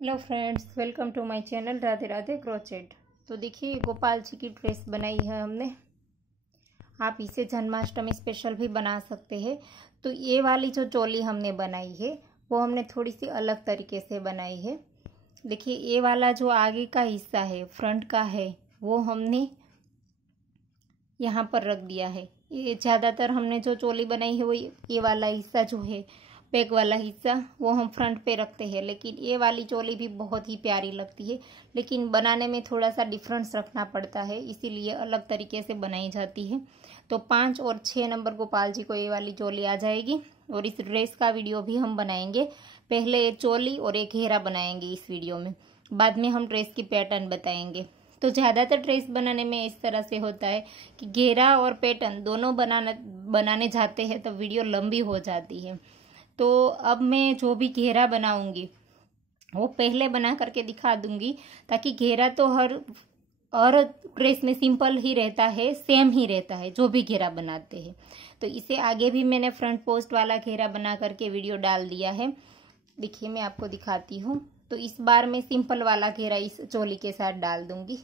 Hello friends, welcome to my channel Radhe Radhe crochet. तो देखिए, गोपाल जी की ड्रेस बनाई है हमने। आप इसे जन्माष्टमी स्पेशल भी बना सकते हैं। तो ये वाली जो चोली हमने बनाई है वो हमने थोड़ी सी अलग तरीके से बनाई है। देखिए, ये वाला जो आगे का हिस्सा है, फ्रंट का है, वो हमने यहाँ पर रख दिया है। ये ज़्यादातर हमने जो चोली बनाई है वो ये वाला हिस्सा जो है, बैक वाला हिस्सा, वो हम फ्रंट पे रखते हैं। लेकिन ये वाली चोली भी बहुत ही प्यारी लगती है, लेकिन बनाने में थोड़ा सा डिफरेंस रखना पड़ता है, इसीलिए अलग तरीके से बनाई जाती है। तो 5 और 6 नंबर गोपाल जी को ये वाली चोली आ जाएगी। और इस ड्रेस का वीडियो भी हम बनाएंगे। पहले एक चोली और एक घेरा बनाएंगे इस वीडियो में, बाद में हम ड्रेस की पैटर्न बताएंगे। तो ज़्यादातर ड्रेस बनाने में इस तरह से होता है कि घेरा और पैटर्न दोनों बनाने जाते हैं तो वीडियो लंबी हो जाती है। तो अब मैं जो भी घेरा बनाऊंगी वो पहले बना करके दिखा दूंगी, ताकि घेरा तो हर ड्रेस में सिंपल ही रहता है, सेम ही रहता है जो भी घेरा बनाते हैं। तो इसे आगे भी मैंने फ्रंट पोस्ट वाला घेरा बना करके वीडियो डाल दिया है। देखिए, मैं आपको दिखाती हूँ। तो इस बार मैं सिंपल वाला घेरा इस चोली के साथ डाल दूंगी।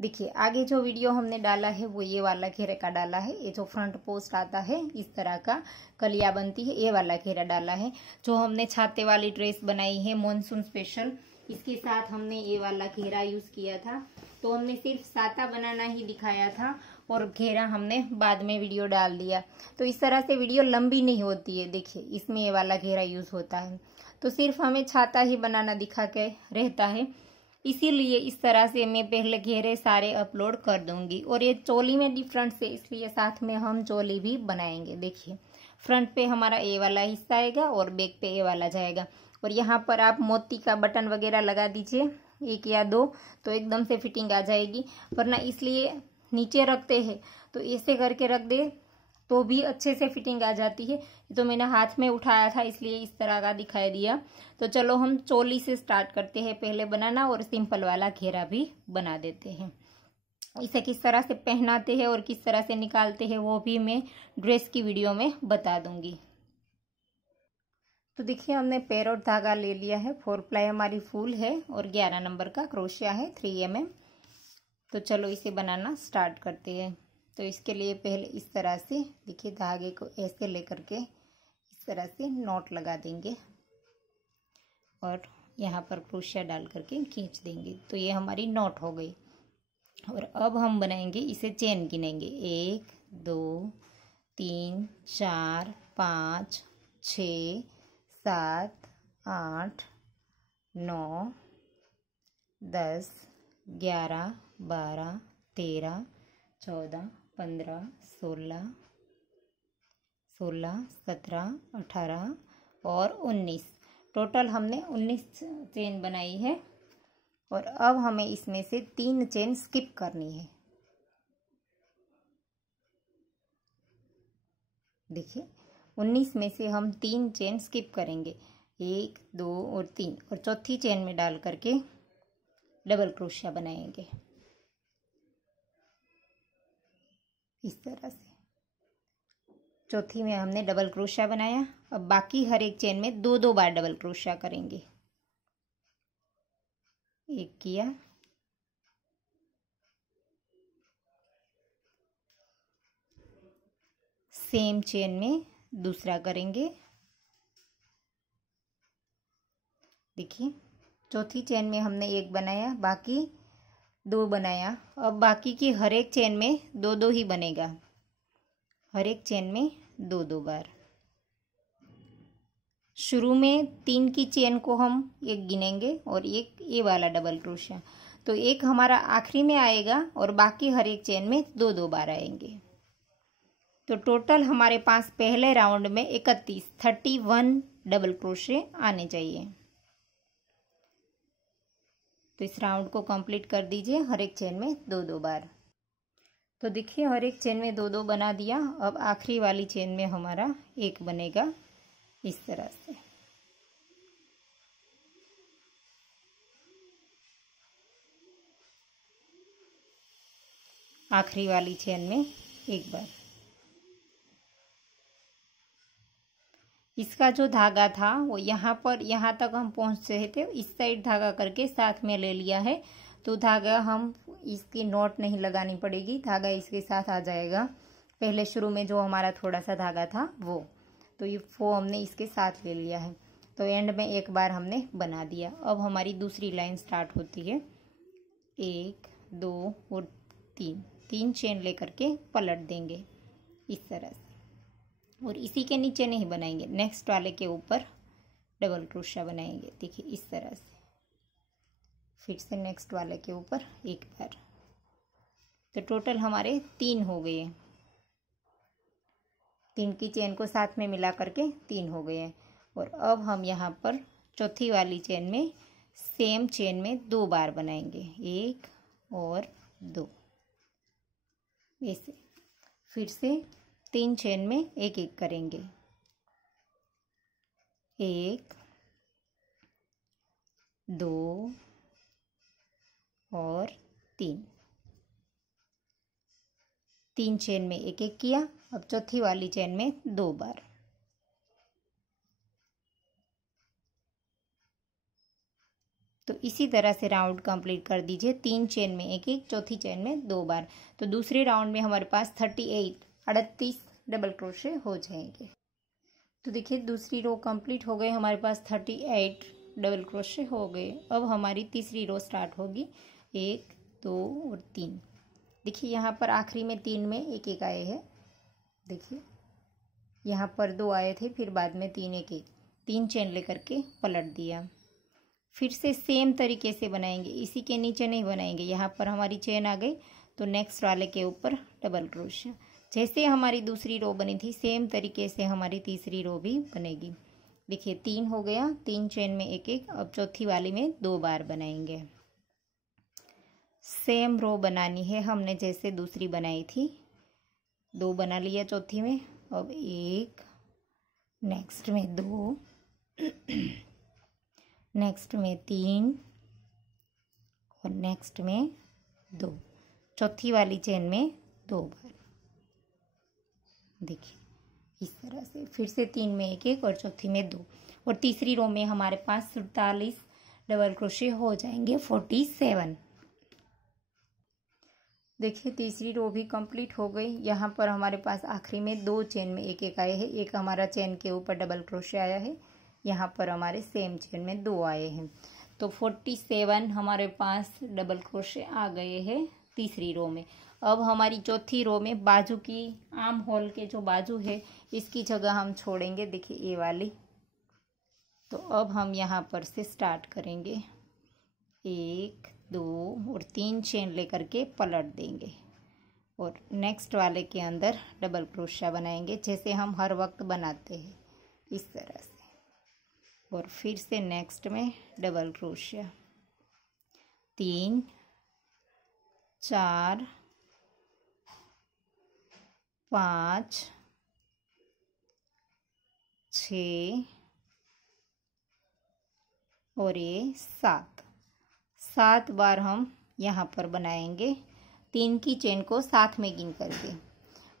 देखिए, आगे जो वीडियो हमने डाला है वो ये वाला घेरे का डाला है। ये जो फ्रंट पोस्ट आता है, इस तरह का कलिया बनती है, ये वाला घेरा डाला है। जो हमने छाते वाली ड्रेस बनाई है मॉनसून स्पेशल, इसके साथ हमने ये वाला घेरा यूज किया था। तो हमने सिर्फ छाता बनाना ही दिखाया था और घेरा हमने बाद में वीडियो डाल दिया। तो इस तरह से वीडियो लंबी नहीं होती है। देखिए, इसमें ये वाला घेरा यूज होता है, तो सिर्फ हमें छाता ही बनाना दिखा के रहता है। इसीलिए इस तरह से मैं पहले घेरे सारे अपलोड कर दूंगी। और ये चोली में डिफरेंस है, इसलिए साथ में हम चोली भी बनाएंगे। देखिए, फ्रंट पे हमारा ए वाला हिस्सा आएगा और बैक पे ए वाला जाएगा। और यहाँ पर आप मोती का बटन वगैरह लगा दीजिए, 1 या 2, तो एकदम से फिटिंग आ जाएगी। वरना इसलिए नीचे रखते हैं तो ऐसे करके रख दे तो भी अच्छे से फिटिंग आ जाती है। तो मैंने हाथ में उठाया था इसलिए इस तरह का दिखाई दिया। तो चलो हम चोली से स्टार्ट करते हैं पहले बनाना, और सिंपल वाला घेरा भी बना देते हैं। इसे किस तरह से पहनाते हैं और किस तरह से निकालते हैं वो भी मैं ड्रेस की वीडियो में बता दूंगी। तो देखिए, हमने पैरोट धागा ले लिया है। 4 प्लाई हमारी फुल है और 11 नंबर का क्रोशिया है 3 mm। तो चलो इसे बनाना स्टार्ट करते हैं। तो इसके लिए पहले इस तरह से देखिए, धागे को ऐसे लेकर के इस तरह से नॉट लगा देंगे और यहाँ पर क्रोशिया डाल करके खींच देंगे। तो ये हमारी नॉट हो गई। और अब हम बनाएंगे इसे, चेन गिनेंगे, 1 2 3 4 5 6 7 8 9 10 11 12 13 14 15 16 17 18 और 19। टोटल हमने 19 चेन बनाई है। और अब हमें इसमें से 3 चेन स्किप करनी है। देखिए, 19 में से हम 3 चेन स्किप करेंगे, 1 2 और 3, और चौथी चेन में डाल करके डबल क्रोशिया बनाएंगे इस तरह से। चौथी में हमने डबल क्रोशिया बनाया। अब बाकी हर एक चेन में 2-2 बार डबल क्रोशिया करेंगे। एक किया, सेम चेन में दूसरा करेंगे। देखिए, चौथी चेन में हमने 1 बनाया, बाकी 2 बनाया। अब बाकी की हर एक चेन में 2-2 ही बनेगा, हर एक चेन में 2-2 बार। शुरू में 3 की चेन को हम 1 गिनेंगे और 1 ये वाला डबल क्रोशिया, तो 1 हमारा आखिरी में आएगा और बाकी हर एक चेन में 2-2 बार आएंगे। तो टोटल हमारे पास पहले राउंड में 31 डबल क्रोशे आने चाहिए। तो इस राउंड को कंप्लीट कर दीजिए, हर एक चेन में 2-2 बार। तो देखिए, हर एक चेन में 2-2 बना दिया। अब आखिरी वाली चेन में हमारा 1 बनेगा इस तरह से। आखिरी वाली चेन में 1 बार। इसका जो धागा था वो यहाँ तक हम पहुँच रहे थे, इस साइड धागा करके साथ में ले लिया है। तो धागा हम इसकी नॉट नहीं लगानी पड़ेगी, धागा इसके साथ आ जाएगा। पहले शुरू में जो हमारा थोड़ा सा धागा था तो वो हमने इसके साथ ले लिया है। तो एंड में एक बार हमने बना दिया। अब हमारी दूसरी लाइन स्टार्ट होती है। 1 2 और 3 चेन लेकर के पलट देंगे इस तरह से, और इसी के नीचे नहीं बनाएंगे, नेक्स्ट वाले के ऊपर डबल क्रोशिया बनाएंगे। देखिए इस तरह से, फिर से नेक्स्ट वाले के ऊपर एक बार। तो टोटल हमारे 3 हो गए, 3 की चेन को साथ में मिला करके 3 हो गए हैं। और अब हम यहाँ पर चौथी वाली चेन में सेम चेन में 2 बार बनाएंगे, 1 और 2, ऐसे। फिर से 3 चेन में एक एक करेंगे, 1 2 और 3 चेन में एक एक किया। अब चौथी वाली चेन में 2 बार। तो इसी तरह से राउंड कंप्लीट कर दीजिए, 3 चेन में एक एक, चौथी चेन में 2 बार। तो दूसरे राउंड में हमारे पास 38 डबल क्रोशे हो जाएंगे। तो देखिए दूसरी रो कंप्लीट हो गई, हमारे पास 38 डबल क्रोशे हो गए। अब हमारी तीसरी रो स्टार्ट होगी, 1 2 और 3। देखिए यहाँ पर आखिरी में 3 में एक एक आए हैं। देखिए यहाँ पर 2 आए थे, फिर बाद में 3 एक एक, 3 चेन लेकर के पलट दिया। फिर से सेम तरीके से बनाएंगे, इसी के नीचे नहीं बनाएंगे। यहाँ पर हमारी चेन आ गई तो नेक्स्ट वाले के ऊपर डबल क्रोशिया। जैसे हमारी दूसरी रो बनी थी सेम तरीके से हमारी तीसरी रो भी बनेगी। देखिए 3 हो गया, 3 चेन में एक एक। अब चौथी वाली में 2 बार बनाएंगे। सेम रो बनानी है हमने जैसे दूसरी बनाई थी। 2 बना लिया चौथी में, अब 1, नेक्स्ट में 2, नेक्स्ट में 3 और नेक्स्ट में 2। चौथी वाली चेन में 2 बार। देखिए इस तरह से, फिर से 3 में एक एक और चौथी में 2। और तीसरी रो में हमारे पास 47 डबल क्रोशे हो जाएंगे, 47। देखिए तीसरी रो भी कंप्लीट हो गई। यहाँ पर हमारे पास आखिरी में 2 चेन में एक एक आए हैं। एक हमारा चेन के ऊपर डबल क्रोशे आया है, यहाँ पर हमारे सेम चेन में 2 आए हैं। तो 47 हमारे पास डबल क्रोशे आ गए हैं तीसरी रो में। अब हमारी चौथी रो में बाजू की, आर्म होल के जो बाजू है इसकी जगह हम छोड़ेंगे। देखिए ये वाली। तो अब हम यहाँ पर से स्टार्ट करेंगे, 1 2 और 3 चेन लेकर के पलट देंगे और नेक्स्ट वाले के अंदर डबल क्रोशिया बनाएंगे जैसे हम हर वक्त बनाते हैं इस तरह से। और फिर से नेक्स्ट में डबल क्रोशिया, 3 4 5 6 और ये 7 बार हम यहाँ पर बनाएंगे 3 की चेन को साथ में गिन करके।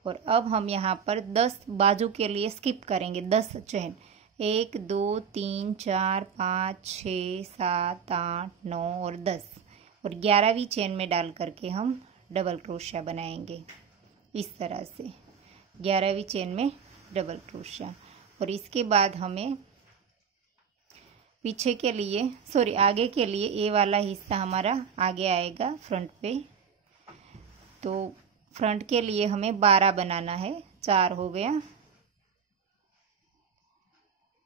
और अब हम यहाँ पर 10 बाजू के लिए स्किप करेंगे, 10 चेन, 1 2 3 4 5 6 7 8 9 और 10 और 11वीं चेन में डाल करके हम डबल क्रोशिया बनाएंगे इस तरह से, 11वीं चेन में डबल क्रोशिया। और इसके बाद हमें पीछे के लिए, सॉरी आगे के लिए, ये वाला हिस्सा हमारा आगे आएगा फ्रंट पे। तो फ्रंट के लिए हमें 12 बनाना है। 4 हो गया,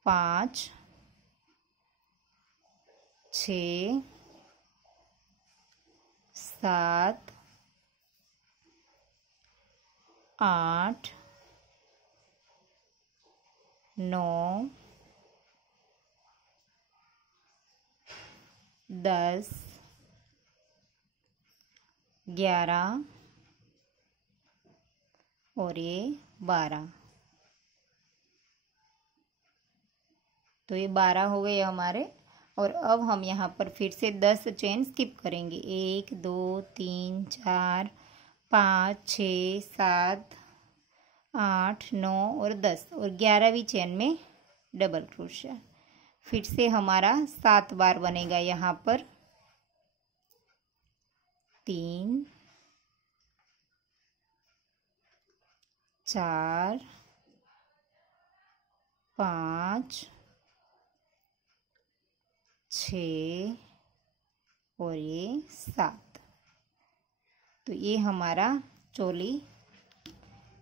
5 6 7 8 9 10 11 और ये 12। तो ये 12 हो गए हमारे। और अब हम यहाँ पर फिर से 10 चेन स्किप करेंगे, 1 2 3 4 5 6 7 8 9 और 10 और 11वीं चेन में डबल क्रोशिया। फिर से हमारा 7 बार बनेगा यहाँ पर। 3 4 5 6 और ये 7। तो ये हमारा चोली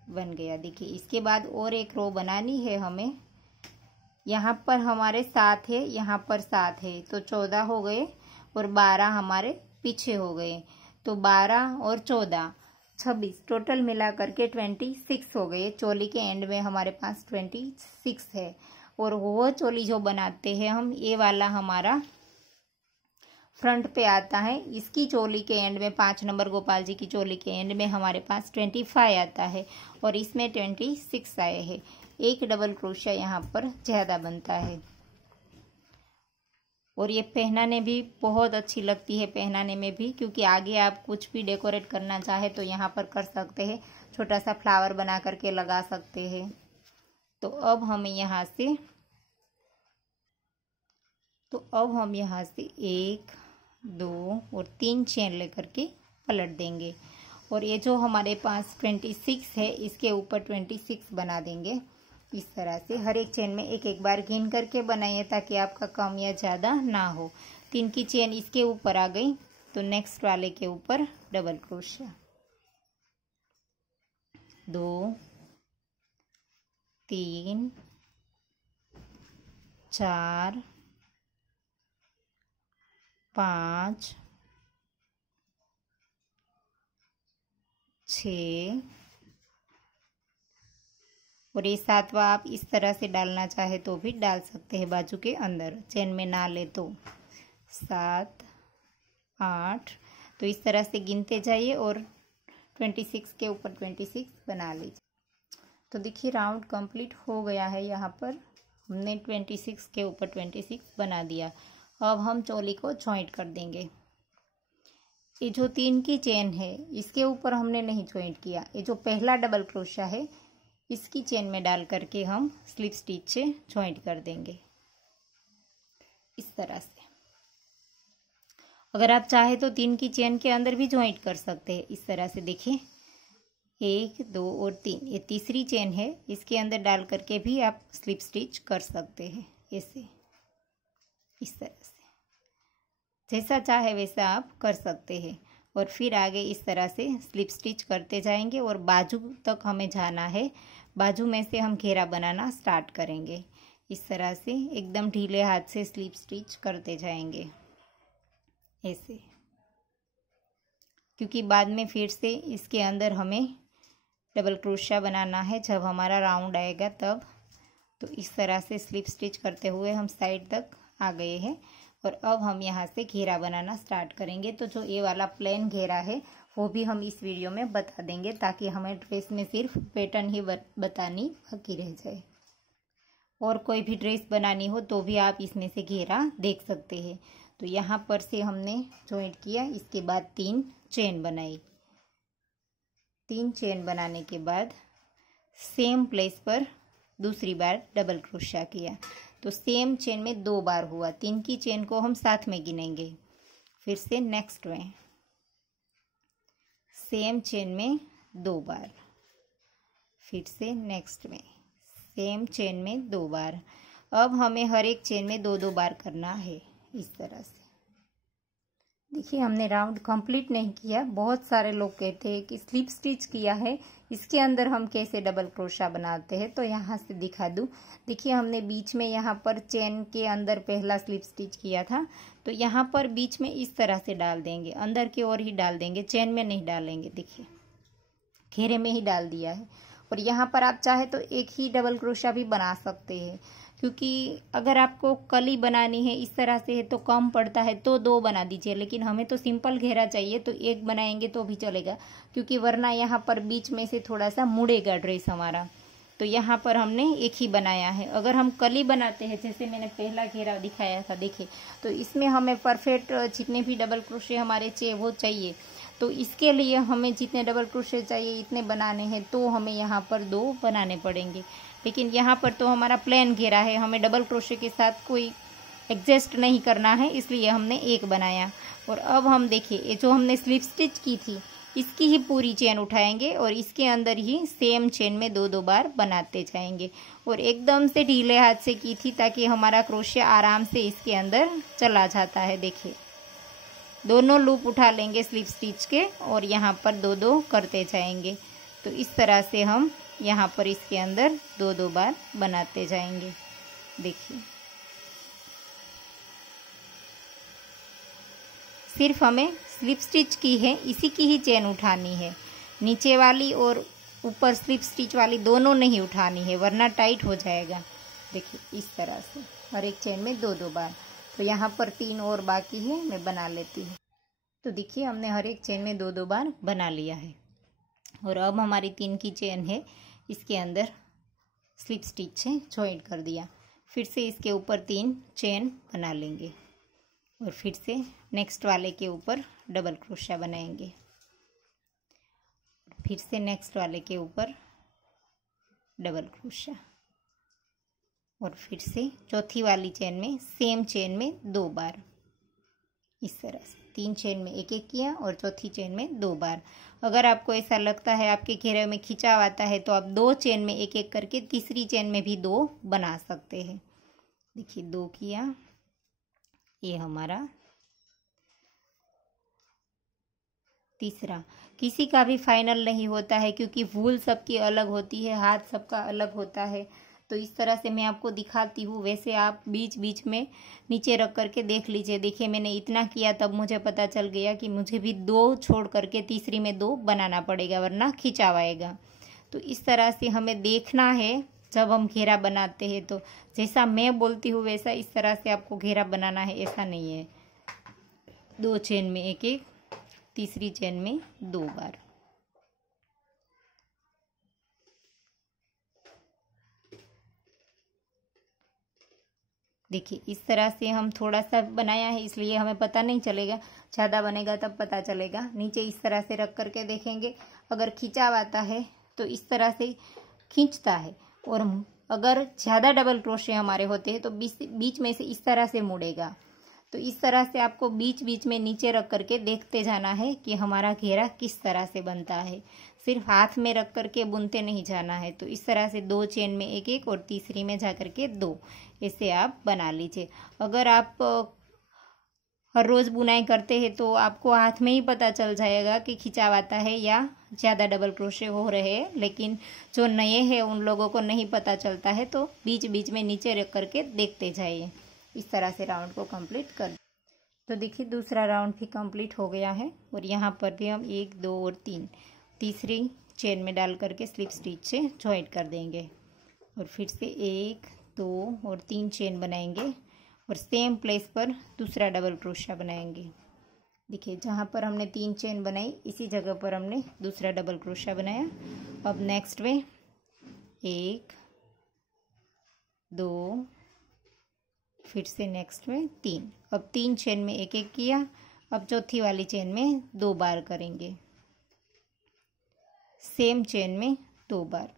बन गया। देखिए इसके बाद और एक रो बनानी है हमें। यहाँ पर हमारे 7 है, यहाँ पर 7 है, तो 14 हो गए और 12 हमारे पीछे हो गए। तो 12 और 14 26, टोटल मिला करके 26 हो गए। चोली के एंड में हमारे पास 26 है। और वो चोली जो बनाते हैं हम, ये वाला हमारा फ्रंट पे आता है। इसकी चोली के एंड में 5 नंबर गोपाल जी की चोली के एंड में हमारे पास 25 आता है और इसमें 26 आए हैं। एक डबल क्रोशिया यहाँ पर ज़्यादा बनता है। और ये पहनाने भी बहुत अच्छी लगती है, पहनाने में भी, क्योंकि आगे आप कुछ भी डेकोरेट करना चाहे तो यहाँ पर कर सकते हैं। छोटा सा फ्लावर बना करके लगा सकते हैं। तो अब हम यहाँ से 1 2 और 3 चेन लेकर के पलट देंगे। और ये जो हमारे पास 26 है, इसके ऊपर 26 बना देंगे। इस तरह से हर एक चेन में एक बार गिन करके बनाइए ताकि आपका कम या ज़्यादा ना हो। 3 की चेन इसके ऊपर आ गई तो नेक्स्ट वाले के ऊपर डबल क्रोशिया। 2 3 4 5 6 और ये 7वां आप इस तरह से डालना चाहे तो भी डाल सकते हैं बाजू के अंदर, चेन में ना ले तो। 7 8, तो इस तरह से गिनते जाइए और 26 के ऊपर 26 बना लीजिए। तो देखिए राउंड कंप्लीट हो गया है। यहाँ पर हमने 26 के ऊपर 26 बना दिया। अब हम चोली को जॉइंट कर देंगे। ये जो 3 की चेन है इसके ऊपर हमने नहीं जॉइंट किया। ये जो पहला डबल क्रोशिया है इसकी चेन में डाल करके हम स्लिप स्टिच से जॉइंट कर देंगे इस तरह से। अगर आप चाहे तो 3 की चेन के अंदर भी जॉइंट कर सकते हैं इस तरह से। देखिए 1 2 और 3, ये तीसरी चेन है, इसके अंदर डाल करके भी आप स्लिप स्टिच कर सकते हैं ऐसे, इस तरह से। जैसा चाहे वैसा आप कर सकते हैं। और फिर आगे इस तरह से स्लिप स्टिच करते जाएंगे और बाजू तक हमें जाना है। बाजू में से हम घेरा बनाना स्टार्ट करेंगे इस तरह से। एकदम ढीले हाथ से स्लिप स्टिच करते जाएंगे ऐसे, क्योंकि बाद में फिर से इसके अंदर हमें डबल क्रोशिया बनाना है जब हमारा राउंड आएगा तब। तो इस तरह से स्लिप स्टिच करते हुए हम साइड तक आ गए हैं। और अब हम यहाँ से घेरा बनाना स्टार्ट करेंगे। तो जो ये वाला प्लेन घेरा है वो भी हम इस वीडियो में बता देंगे ताकि हमें ड्रेस में सिर्फ पैटर्न ही बतानी बाकी रह जाए। और कोई भी ड्रेस बनानी हो तो भी आप इसमें से घेरा देख सकते हैं। तो यहाँ पर से हमने जॉइंट किया, इसके बाद 3 चेन बनाई। 3 चेन बनाने के बाद सेम प्लेस पर दूसरी बार डबल क्रोशिया किया। तो सेम चेन में 2 बार हुआ। 3 की चेन को हम साथ में गिनेंगे। फिर से नेक्स्ट में सेम चेन में 2 बार, फिर से नेक्स्ट में सेम चेन में 2 बार। अब हमें हर एक चेन में 2-2 बार करना है इस तरह से। देखिए हमने राउंड कंप्लीट नहीं किया। बहुत सारे लोग कहते हैं कि स्लिप स्टिच किया है, इसके अंदर हम कैसे डबल क्रोशिया बनाते हैं। तो यहाँ से दिखा दूँ। देखिए हमने बीच में यहाँ पर चेन के अंदर पहला स्लिप स्टिच किया था, तो यहाँ पर बीच में इस तरह से डाल देंगे, अंदर की ओर ही डाल देंगे, चेन में नहीं डालेंगे। देखिए घेरे में ही डाल दिया है। और यहाँ पर आप चाहे तो एक ही डबल क्रोशिया भी बना सकते हैं, क्योंकि अगर आपको कली बनानी है इस तरह से है तो कम पड़ता है तो 2 बना दीजिए। लेकिन हमें तो सिंपल घेरा चाहिए तो 1 बनाएंगे तो भी चलेगा, क्योंकि वरना यहाँ पर बीच में से थोड़ा सा मुड़ेगा ड्रेस हमारा। तो यहाँ पर हमने एक ही बनाया है। अगर हम कली बनाते हैं जैसे मैंने पहला घेरा दिखाया था, देखिए, तो इसमें हमें परफेक्ट जितने भी डबल क्रोशिया हमारे वो चाहिए। तो इसके लिए हमें जितने डबल क्रोशिया चाहिए इतने बनाने हैं, तो हमें यहाँ पर 2 बनाने पड़ेंगे। लेकिन यहाँ पर तो हमारा प्लेन घेरा है, हमें डबल क्रोशे के साथ कोई एडजस्ट नहीं करना है, इसलिए हमने एक बनाया। और अब हम देखिए ये जो हमने स्लिप स्टिच की थी इसकी ही पूरी चेन उठाएंगे और इसके अंदर ही सेम चेन में 2-2 बार बनाते जाएंगे। और एकदम से ढीले हाथ से की थी ताकि हमारा क्रोशिया आराम से इसके अंदर चला जाता है। देखिए दोनों लूप उठा लेंगे स्लिप स्टिच के और यहाँ पर 2-2 करते जाएंगे। तो इस तरह से हम यहाँ पर इसके अंदर 2-2 बार बनाते जाएंगे। देखिए सिर्फ हमें स्लिप स्टिच की है, इसी की ही चेन उठानी है, नीचे वाली और ऊपर स्लिप स्टिच वाली दोनों नहीं उठानी है वरना टाइट हो जाएगा। देखिए इस तरह से हर एक चेन में 2-2 बार। तो यहाँ पर 3 और बाकी है, मैं बना लेती हूँ। तो देखिए हमने हर एक चेन में 2-2 बार बना लिया है। और अब हमारी 3 की चेन है, इसके अंदर स्लिप स्टिच से जॉइंट कर दिया। फिर से इसके ऊपर 3 चेन बना लेंगे और फिर से नेक्स्ट वाले के ऊपर डबल क्रोशिया बनाएंगे। फिर से नेक्स्ट वाले के ऊपर डबल क्रोशिया और फिर से चौथी वाली चेन में सेम चेन में 2 बार। इस तरह से 3 चेन में 1-1 किया और चौथी चेन में 2 बार। अगर आपको ऐसा लगता है आपके घेरे में खिंचाव आता है तो आप 2 चेन में 1-1 करके तीसरी चेन में भी 2 बना सकते हैं। देखिए 2 किया, ये हमारा तीसरा। किसी का भी फाइनल नहीं होता है क्योंकि भूल सबकी अलग होती है, हाथ सबका अलग होता है। तो इस तरह से मैं आपको दिखाती हूँ, वैसे आप बीच बीच में नीचे रख करके देख लीजिए। देखिए मैंने इतना किया तब मुझे पता चल गया कि मुझे भी 2 छोड़ करके तीसरी में 2 बनाना पड़ेगा वरना खिंचाव आएगा। तो इस तरह से हमें देखना है जब हम घेरा बनाते हैं, तो जैसा मैं बोलती हूँ वैसा इस तरह से आपको घेरा बनाना है, ऐसा नहीं है। 2 चेन में 1-1, तीसरी चेन में 2 बार। देखिए इस तरह से हम थोड़ा सा बनाया है इसलिए हमें पता नहीं चलेगा, ज़्यादा बनेगा तब पता चलेगा। नीचे इस तरह से रख करके देखेंगे, अगर खिंचाव आता है तो इस तरह से खींचता है, और अगर ज़्यादा डबल क्रोशे हमारे होते हैं तो बीच में से इस तरह से मुड़ेगा। तो इस तरह से आपको बीच बीच में नीचे रख करके देखते जाना है कि हमारा घेरा किस तरह से बनता है। सिर्फ हाथ में रख करके बुनते नहीं जाना है। तो इस तरह से 2 चेन में 1-1 और तीसरी में जा करके 2, ऐसे आप बना लीजिए। अगर आप हर रोज़ बुनाई करते हैं तो आपको हाथ में ही पता चल जाएगा कि खिंचाव आता है या ज़्यादा डबल क्रोशे हो रहे हैं, लेकिन जो नए हैं उन लोगों को नहीं पता चलता है। तो बीच बीच में नीचे रख करके देखते जाइए। इस तरह से राउंड को कंप्लीट कर। तो देखिए दूसरा राउंड भी कंप्लीट हो गया है और यहाँ पर भी हम 1, 2 और 3 तीसरी चेन में डाल करके स्लिप स्टिच से जॉइंट कर देंगे और फिर से 1, 2 और 3 चेन बनाएंगे और सेम प्लेस पर दूसरा डबल क्रोशिया बनाएंगे। देखिए जहाँ पर हमने 3 चेन बनाई इसी जगह पर हमने दूसरा डबल क्रोशिया बनाया। अब नेक्स्ट में 1, 2, फिर से नेक्स्ट में 3। अब 3 चेन में 1-1 किया। अब चौथी वाली चेन में 2 बार करेंगे, सेम चेन में 2 बार।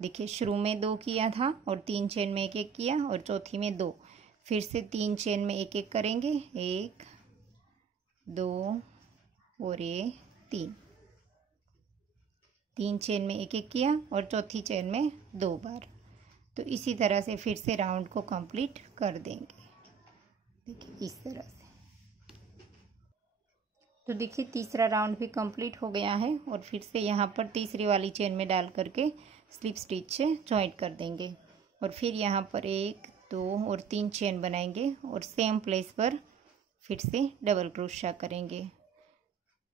देखिए शुरू में 2 किया था और 3 चेन में 1-1 किया और चौथी में 2, फिर से 3 चेन में 1-1 करेंगे, 1, 2 और ये 3 चेन में 1-1 किया और चौथी चेन में 2 बार। तो इसी तरह से फिर से राउंड को कंप्लीट कर देंगे। देखिए इस तरह से। तो देखिए तीसरा राउंड भी कंप्लीट हो गया है और फिर से यहाँ पर तीसरी वाली चेन में डाल करके स्लिप स्टिच से जॉइंट कर देंगे और फिर यहाँ पर 1, 2 और 3 चेन बनाएंगे और सेम प्लेस पर फिर से डबल क्रोशिया करेंगे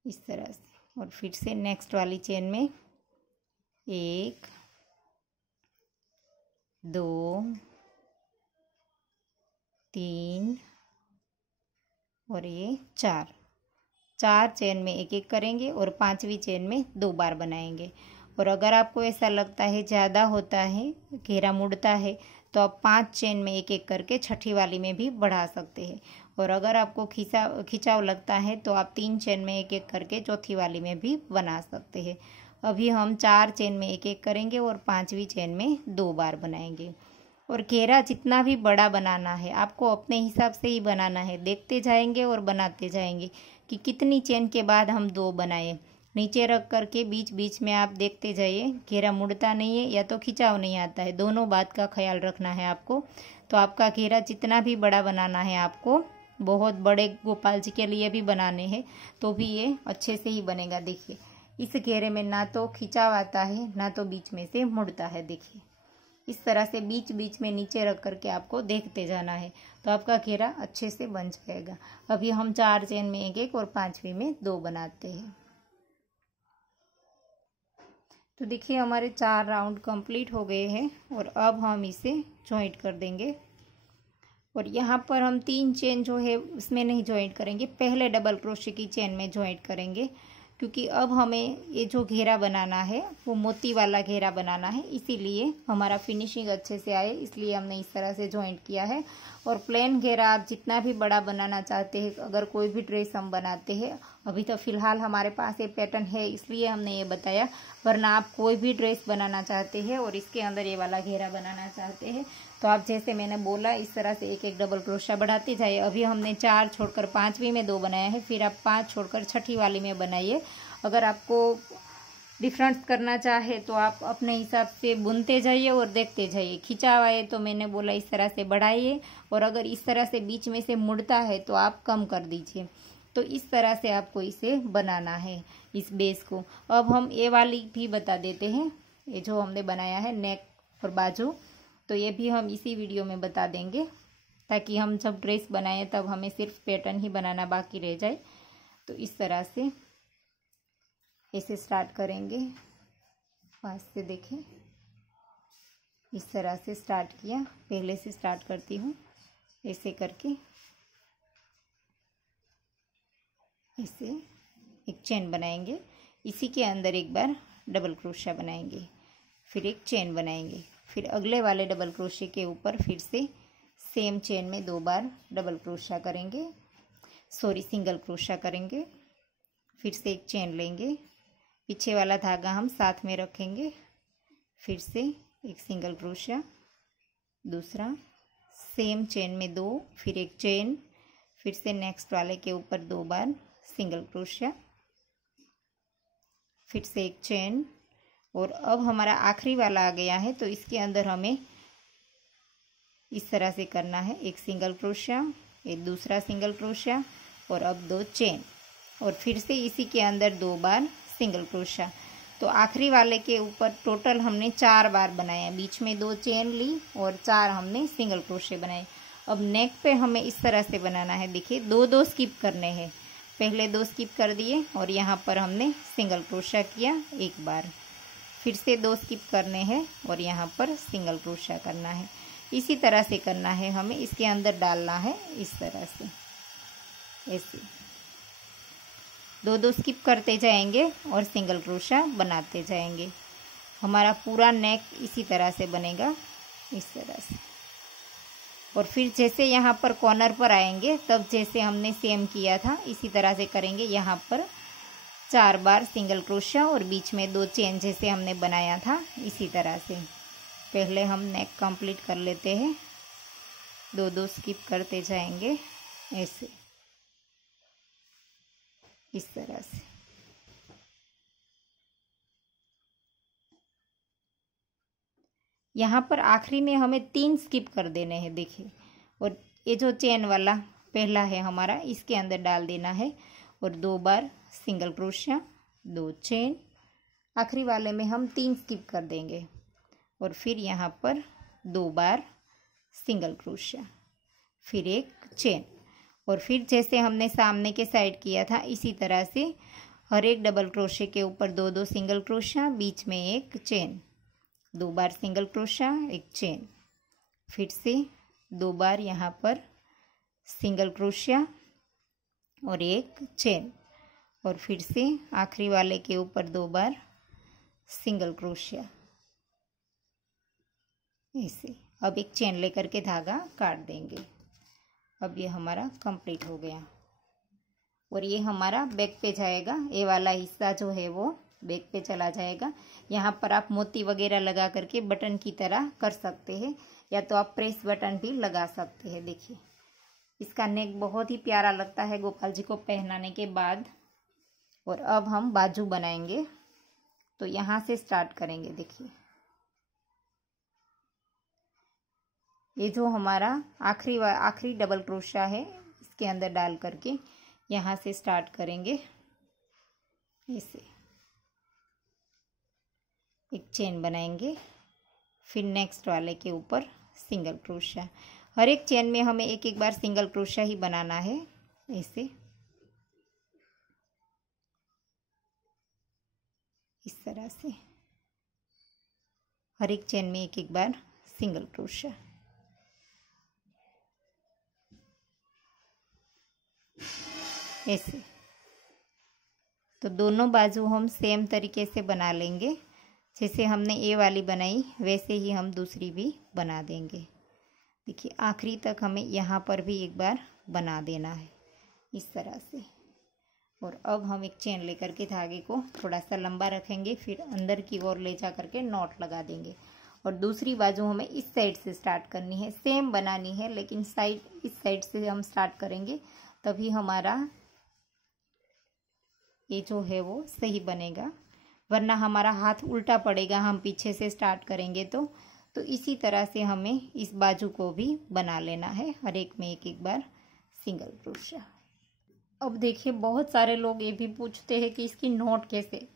इस तरह से। और फिर से नेक्स्ट वाली चेन में 1, 2, 3 और ये 4 चेन में 1-1 करेंगे और 5वीं चेन में 2 बार बनाएंगे। और अगर आपको ऐसा लगता है ज़्यादा होता है, घेरा मुड़ता है, तो आप 5 चेन में 1-1 करके छठी वाली में भी बढ़ा सकते हैं। और अगर आपको खिंचाव लगता है तो आप 3 चेन में 1-1 करके चौथी वाली में भी बना सकते हैं। अभी हम 4 चेन में एक एक करेंगे और 5वीं चेन में 2 बार बनाएंगे। और घेरा जितना भी बड़ा बनाना है आपको अपने हिसाब से ही बनाना है, देखते जाएंगे और बनाते जाएंगे कि कितनी चेन के बाद हम 2 बनाए। नीचे रख करके बीच बीच में आप देखते जाइए, घेरा मुड़ता नहीं है या तो खिंचाव नहीं आता है, दोनों बात का ख्याल रखना है आपको। तो आपका घेरा जितना भी बड़ा बनाना है आपको, बहुत बड़े गोपाल जी के लिए भी बनाने हैं तो भी ये अच्छे से ही बनेगा। देखिए इस घेरे में ना तो खिंचाव आता है ना तो बीच में से मुड़ता है। देखिए इस तरह से बीच बीच में नीचे रख करके आपको देखते जाना है तो आपका घेरा अच्छे से बन जाएगा। अभी हम 4 चेन में एक एक और 5वीं में 2 बनाते हैं। तो देखिए हमारे 4 राउंड कंप्लीट हो गए हैं और अब हम इसे जॉइंट कर देंगे। और यहाँ पर हम 3 चेन जो है उसमें नहीं जॉइंट करेंगे, पहले डबल क्रोशे की चेन में जॉइंट करेंगे, क्योंकि अब हमें ये जो घेरा बनाना है वो मोती वाला घेरा बनाना है, इसीलिए हमारा फिनिशिंग अच्छे से आए इसलिए हमने इस तरह से जॉइंट किया है। और प्लेन घेरा आप जितना भी बड़ा बनाना चाहते हैं, अगर कोई भी ड्रेस हम बनाते हैं, अभी तो फिलहाल हमारे पास ये पैटर्न है इसलिए हमने ये बताया, वरना आप कोई भी ड्रेस बनाना चाहते हैं और इसके अंदर ये वाला घेरा बनाना चाहते हैं तो आप जैसे मैंने बोला इस तरह से एक एक डबल क्रोशा बढ़ाते जाइए। अभी हमने 4 छोड़कर 5वीं में 2 बनाया है, फिर आप 5 छोड़कर 6ठी वाली में बनाइए। अगर आपको डिफरेंस करना चाहे तो आप अपने हिसाब से बुनते जाइए और देखते जाइए। खिंचाव आए तो मैंने बोला इस तरह से बढ़ाइए, और अगर इस तरह से बीच में से मुड़ता है तो आप कम कर दीजिए। तो इस तरह से आपको इसे बनाना है इस बेस को। अब हम ये वाली भी बता देते हैं, ये जो हमने बनाया है नेक और बाजू, तो ये भी हम इसी वीडियो में बता देंगे ताकि हम जब ड्रेस बनाएं तब हमें सिर्फ पैटर्न ही बनाना बाकी रह जाए। तो इस तरह से ऐसे स्टार्ट करेंगे, पास से देखें, इस तरह से स्टार्ट किया, पहले से स्टार्ट करती हूँ ऐसे करके, ऐसे एक चेन बनाएंगे, इसी के अंदर एक बार डबल क्रोशा बनाएंगे, फिर एक चेन बनाएंगे, फिर अगले वाले डबल क्रोशे के ऊपर फिर से सेम चेन में 2 बार डबल क्रोशा करेंगे, सिंगल क्रोशा करेंगे, फिर से एक चेन लेंगे, पीछे वाला धागा हम साथ में रखेंगे, फिर से एक सिंगल क्रोशा, दूसरा सेम चेन में 2, फिर एक चेन, फिर से नेक्स्ट वाले के ऊपर 2 बार सिंगल क्रोशा, फिर से एक चेन। और अब हमारा आखिरी वाला आ गया है तो इसके अंदर हमें इस तरह से करना है, एक सिंगल क्रोशा, एक दूसरा सिंगल क्रोशा और अब 2 चेन, और फिर से इसी के अंदर 2 बार सिंगल क्रोशा। तो आखिरी वाले के ऊपर टोटल हमने 4 बार बनाया, बीच में 2 चेन ली और 4 हमने सिंगल क्रोशे बनाए। अब नेक पे हमें इस तरह से बनाना है, देखिए 2 स्किप करने हैं, पहले 2 स्किप कर दिए और यहाँ पर हमने सिंगल क्रोशा किया 1 बार, फिर से 2 स्किप करने हैं और यहाँ पर सिंगल क्रोशा करना है। इसी तरह से करना है, हमें इसके अंदर डालना है इस तरह से, ऐसे 2 स्किप करते जाएंगे और सिंगल क्रोशा बनाते जाएंगे। हमारा पूरा नेक इसी तरह से बनेगा, इस तरह से। और फिर जैसे यहाँ पर कॉर्नर पर आएंगे तब जैसे हमने सेम किया था इसी तरह से करेंगे, यहाँ पर 4 बार सिंगल क्रोशा और बीच में 2 चेन जैसे हमने बनाया था इसी तरह से। पहले हम नेक कंप्लीट कर लेते हैं, 2 स्किप करते जाएंगे ऐसे, इस तरह से। यहाँ पर आखिरी में हमें 3 स्किप कर देने हैं, देखिए। और ये जो चेन वाला पहला है हमारा, इसके अंदर डाल देना है और 2 बार सिंगल क्रोशिया, 2 चेन, आखिरी वाले में हम 3 स्किप कर देंगे और फिर यहाँ पर 2 बार सिंगल क्रोशिया, फिर एक चेन। और फिर जैसे हमने सामने के साइड किया था इसी तरह से हर एक डबल क्रोशे के ऊपर 2 सिंगल क्रोशिया, बीच में एक चेन, 2 बार सिंगल क्रोशिया, एक चेन, फिर से 2 बार यहाँ पर सिंगल क्रोशिया और एक चेन, और फिर से आखिरी वाले के ऊपर 2 बार सिंगल क्रोशिया ऐसे। अब एक चेन लेकर के धागा काट देंगे। अब ये हमारा कंप्लीट हो गया और ये हमारा बैक पे जाएगा। ये वाला हिस्सा जो है वो बैक पे चला जाएगा। यहाँ पर आप मोती वगैरह लगा करके बटन की तरह कर सकते हैं, या तो आप प्रेस बटन भी लगा सकते हैं। देखिए इसका नेक बहुत ही प्यारा लगता है गोपाल जी को पहनाने के बाद। और अब हम बाजू बनाएंगे, तो यहाँ से स्टार्ट करेंगे। देखिए ये जो हमारा आखिरी डबल क्रोशा है, इसके अंदर डाल करके यहाँ से स्टार्ट करेंगे। इसे एक चेन बनाएंगे, फिर नेक्स्ट वाले के ऊपर सिंगल क्रोशा। हर एक चेन में हमें एक एक बार सिंगल क्रोशा ही बनाना है। ऐसे इस तरह से हर एक चेन में एक एक बार सिंगल क्रोशा। ऐसे तो दोनों बाजू हम सेम तरीके से बना लेंगे। जैसे हमने ए वाली बनाई वैसे ही हम दूसरी भी बना देंगे। देखिए आखिरी तक हमें यहाँ पर भी एक बार बना देना है इस तरह से। और अब हम एक चेन लेकर के धागे को थोड़ा सा लंबा रखेंगे, फिर अंदर की ओर ले जा करके नॉट लगा देंगे। और दूसरी बाजू हमें इस साइड से स्टार्ट करनी है, सेम बनानी है, लेकिन इस साइड से हम स्टार्ट करेंगे, तभी हमारा ये जो है वो सही बनेगा। वरना हमारा हाथ उल्टा पड़ेगा, हम पीछे से स्टार्ट करेंगे तो इसी तरह से हमें इस बाजू को भी बना लेना है, हर एक में एक एक बार सिंगल क्रोशा। अब देखिए बहुत सारे लोग ये भी पूछते हैं कि इसकी नॉट कैसे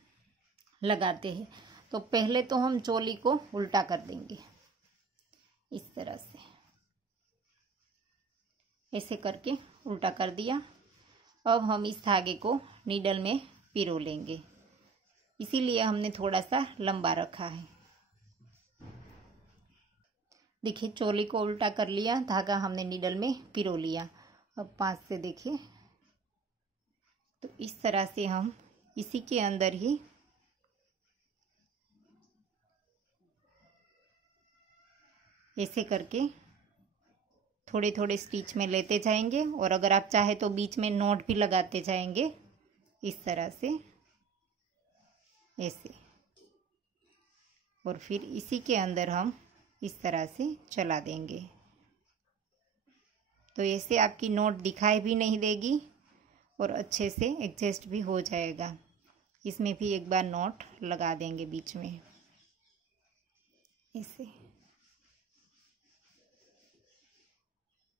लगाते हैं। तो पहले तो हम चोली को उल्टा कर देंगे इस तरह से, ऐसे करके उल्टा कर दिया। अब हम इस धागे को नीडल में पिरो लेंगे, इसीलिए हमने थोड़ा सा लंबा रखा है। देखिए चोली को उल्टा कर लिया, धागा हमने नीडल में पिरो लिया। अब 5 से देखिए, तो इस तरह से हम इसी के अंदर ही ऐसे करके थोड़े थोड़े स्टिच में लेते जाएंगे। और अगर आप चाहे तो बीच में नॉट भी लगाते जाएंगे इस तरह से, ऐसे। और फिर इसी के अंदर हम इस तरह से चला देंगे, तो ऐसे आपकी नॉट दिखाई भी नहीं देगी और अच्छे से एडजस्ट भी हो जाएगा। इसमें भी एक बार नॉट लगा देंगे बीच में ऐसे।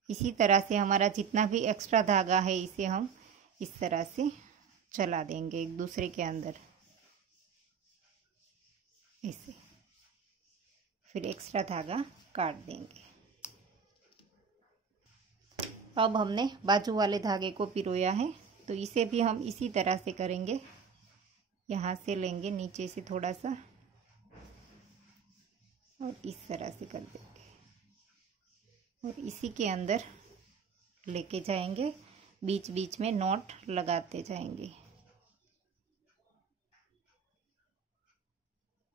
इसी तरह से हमारा जितना भी एक्स्ट्रा धागा है इसे हम इस तरह से चला देंगे एक दूसरे के अंदर ऐसे, फिर एक्स्ट्रा धागा काट देंगे। अब हमने बाजू वाले धागे को पिरोया है, तो इसे भी हम इसी तरह से करेंगे। यहाँ से लेंगे नीचे से थोड़ा सा और इस तरह से कर देंगे और इसी के अंदर लेके जाएंगे, बीच बीच में नॉट लगाते जाएंगे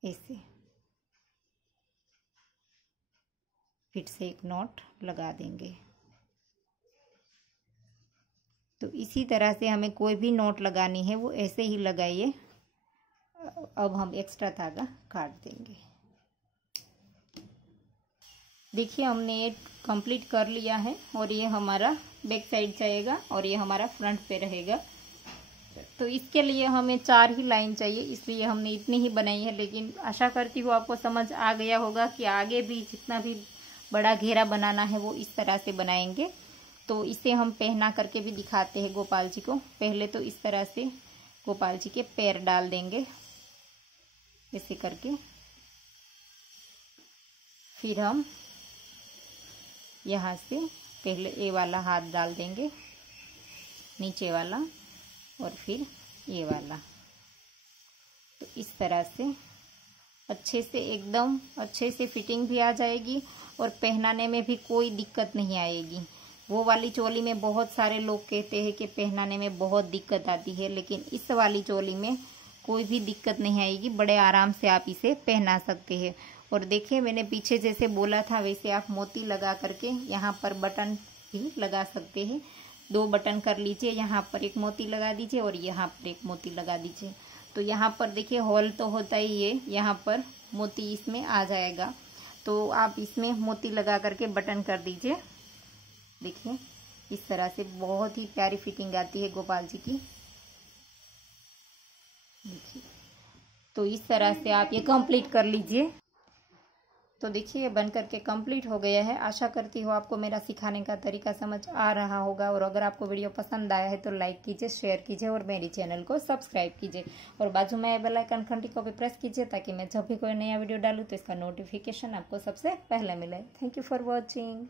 ऐसे। फिर से एक नॉट लगा देंगे। तो इसी तरह से हमें कोई भी नॉट लगानी है वो ऐसे ही लगाइए। अब हम एक्स्ट्रा धागा काट देंगे। देखिए हमने ये कंप्लीट कर लिया है और ये हमारा बैक साइड जाएगा और ये हमारा फ्रंट पे रहेगा। तो इसके लिए हमें 4 ही लाइन चाहिए, इसलिए हमने इतनी ही बनाई है। लेकिन आशा करती हूँ आपको समझ आ गया होगा कि आगे भी जितना भी बड़ा घेरा बनाना है वो इस तरह से बनाएंगे। तो इसे हम पहना करके भी दिखाते हैं गोपाल जी को। पहले तो इस तरह से गोपाल जी के पैर डाल देंगे ऐसे करके, फिर हम यहाँ से पहले ए वाला हाथ डाल देंगे नीचे वाला और फिर ये वाला। तो इस तरह से अच्छे से एकदम अच्छे से फिटिंग भी आ जाएगी और पहनाने में भी कोई दिक्कत नहीं आएगी। वो वाली चोली में बहुत सारे लोग कहते हैं कि पहनाने में बहुत दिक्कत आती है, लेकिन इस वाली चोली में कोई भी दिक्कत नहीं आएगी, बड़े आराम से आप इसे पहना सकते हैं। और देखिए मैंने पीछे जैसे बोला था वैसे आप मोती लगा करके यहाँ पर बटन भी लगा सकते हैं। 2 बटन कर लीजिए, यहाँ पर एक मोती लगा दीजिए और यहाँ पर एक मोती लगा दीजिए। तो यहाँ पर देखिए होल तो होता ही है, यहाँ पर मोती इसमें आ जाएगा। तो आप इसमें मोती लगा करके बटन कर दीजिए। देखिए इस तरह से बहुत ही प्यारी फिटिंग आती है गोपाल जी की। देखिए तो इस तरह से आप ये कंप्लीट कर लीजिए। तो देखिए ये बन करके कंप्लीट हो गया है। आशा करती हूँ आपको मेरा सिखाने का तरीका समझ आ रहा होगा, और अगर आपको वीडियो पसंद आया है तो लाइक कीजिए, शेयर कीजिए और मेरी चैनल को सब्सक्राइब कीजिए, और बाजू में बेल आइकन घंटी को भी प्रेस कीजिए ताकि मैं जब भी कोई नया वीडियो डालूँ तो इसका नोटिफिकेशन आपको सबसे पहले मिले। Thank you for watching.